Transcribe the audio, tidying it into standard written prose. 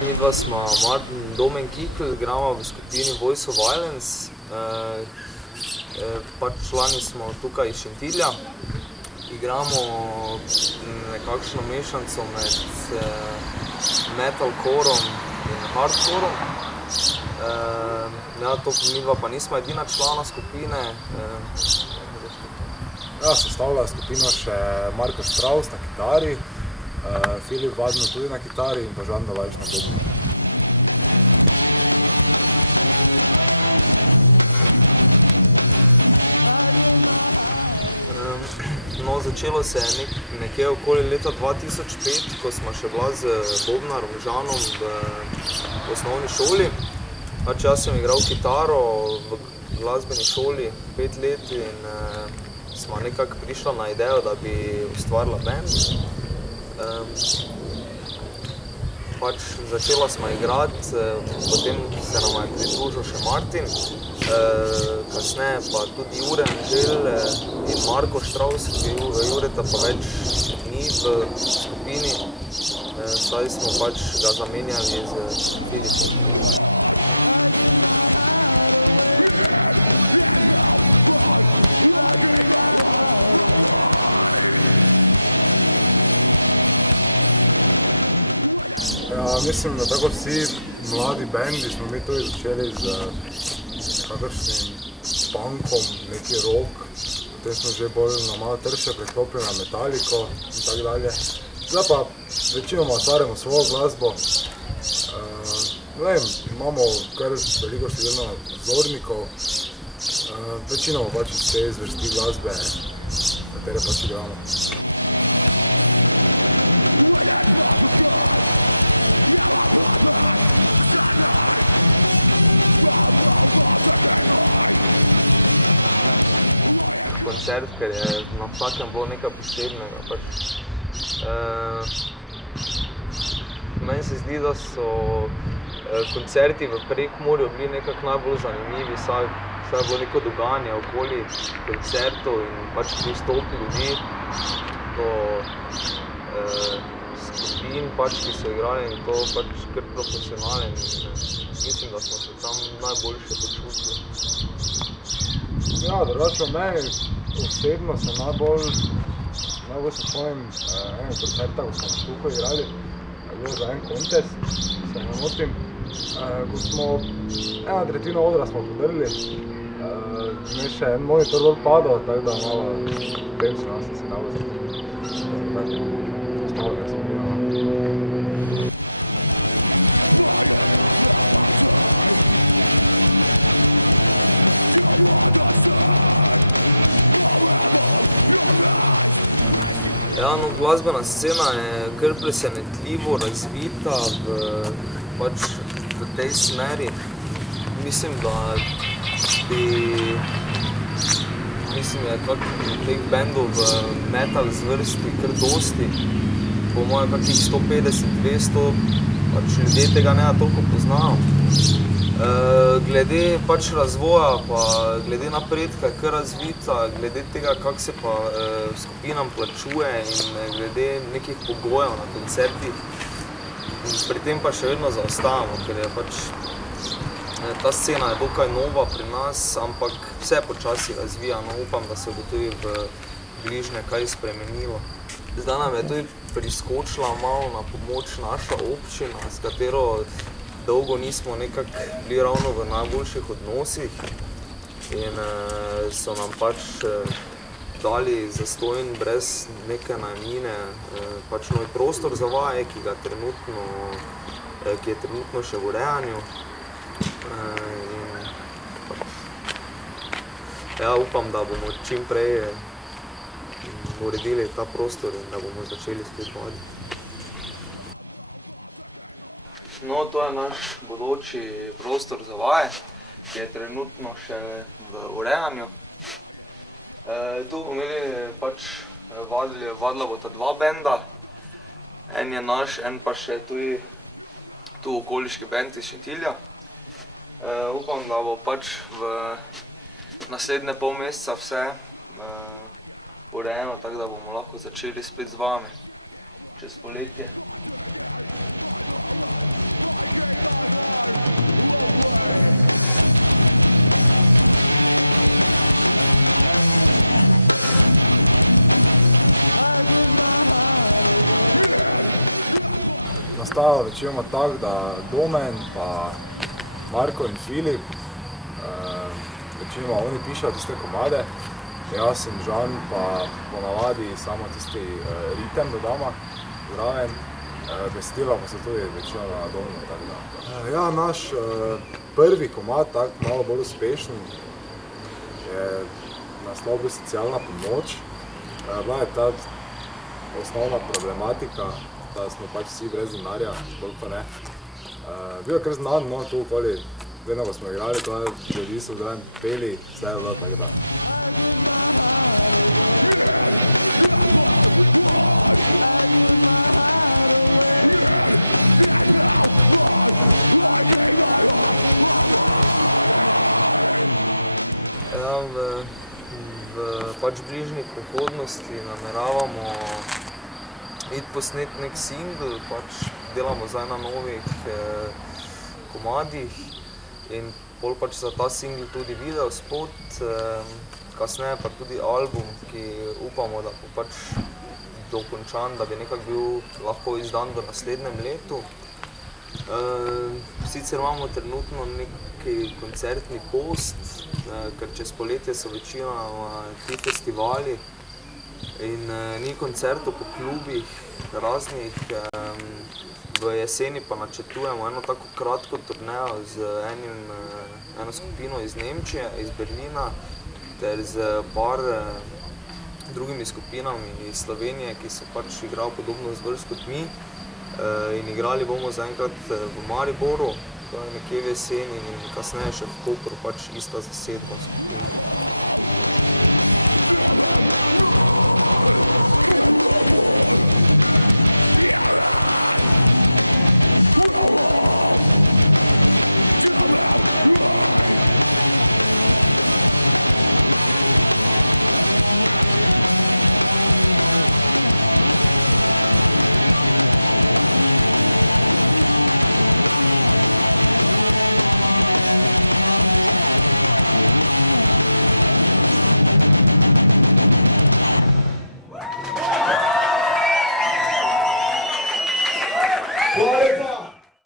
Midva smo Martin, Domen Kikl, igramo v skupini Voice of Violence. Člani smo tukaj iz Šentilja. Igramo nekakšno mešanco med metalcoreom in hardcoreom. Midva pa nismo edina člana skupine. Sestavlja skupino še Marko Štravs na kitari, Filip Vadno tudi na kitari in pa Žan Dolajš na bobnu. Začelo se je nekje okoli leta 2005, ko smo še bila z bobnarom Žanom v osnovni šoli. Jaz sem igral kitaro v glasbeni šoli 5 let in smo nekako prišla na idejo, da bi ustvarila band. Začela smo igrati, potem se nam je pridružil še Martin, kasneje pa tudi Jure Anžel in Marko Štravs, ki Jureta pa več ni v skupini, saj smo ga zamenjali z Filipom. Mislim, da tako vsi mladi bendi smo mi tudi začeli z kakršnim punkom, neki rock, potem smo že bolj na malo trše preklopili na metaliko in tako dalje. Zdaj pa večinoma ustvarjamo svojo glasbo. Imamo kar veliko število vzornikov, večinoma pač vse zvrsti glasbe, katere pač igramo. Koncert, ker je na vsakem bilo nekaj posebnega. Meni se zdi, da so koncerti v Prekmurju bili nekako najbolj zanimivi, saj je bilo neko dogajanje okoli koncertov in pristopi ljudi do skupin, ki so igrali in to kar profesionalen. Mislim, da smo se tam najboljše počutili. Drugače o meni osebno se najbolj se spomnim enega koncerta, ko smo tukaj igrali, je bilo za en kontest, se ne motim, ko smo ena tretjina odra smo podrli, me še en monitor bolj padal, tako da malo potem se nas se dalo tako stavljeno smo bili. Glasbena scena je kar presenetljivo razvita v tej smeri. Mislim, da je teh bendov v metal zvrsti kar dosti. Po mojem kakih 150-200, ljudje tega ne toliko poznajo. Glede razvoja pa glede napredka je kar razvita, glede tega, kako se pa skupinam plačuje in glede nekih pogojev na koncertih. Pri tem pa še vedno zaostajamo, ker je ta scena je dokaj nova pri nas, ampak vse počasi razvija. Upam, da se bo tudi v bližnje kaj spremenilo. Zdaj nam je tudi priskočila malo na pomoč naša občina, s katero dolgo nismo nekako bili ravno v najboljših odnosih in so nam dali zastonj brez neke najemnine novi prostor za vaje, ki je trenutno še v urejanju. Upam, da bomo čim prej uredili ta prostor in da bomo začeli spet vaditi. To je naš bodoči prostor za vaje, ki je trenutno še v urejanju. Tu bomo imeli vadila bo ta dva benda. En je naš, en pa še tu okoliški bend iz Šentilja. Upam, da bo v naslednje pol meseca vse urejeno, tako da bomo lahko začeli spet z vami čez poletje. nastaja večinoma tako, da Domen, pa Marko in Filip, večinoma oni pišejo tiste komade, jaz in Žan pa ponavadi samo tisti ritem dodamo zraven, besedila pa so tudi večinoma na Domenu, tako da. Ja, naš prvi komad, tako malo bolj uspešen, je naslov bil Socialna pomoč. Bila je ta osnovna problematika, da smo pač vsi brez denarja, bolj pa ne. Bil je kar znan, no, tu okoli, vedno ko smo igrali, to ljudi so zraven peli, vse je bilo tako da. Ja, v pač bližnji prihodnosti nameravamo iti posneti nek singl, pač delamo zdaj na novih komadih in pol pač za ta singl tudi videospot, kasneje pa tudi album, ki upamo, da bo pač dokončan, da bi nekako bil lahko izdan v naslednjem letu. Sicer imamo trenutno neki koncertni post, ker čez poletje so večinoma ti festivali in ni koncertov po klubih raznih. V jeseni pa načrtujemo eno tako kratko turnejo z eno skupino iz Nemčije, iz Berlina, ter z par drugimi skupinami iz Slovenije, ki so pač igrali podobno zvrst kot mi. In igrali bomo zaenkrat v Mariboru, to je nekje v jeseni, in kasneje še v Kopru, pač ista zasedba skupina.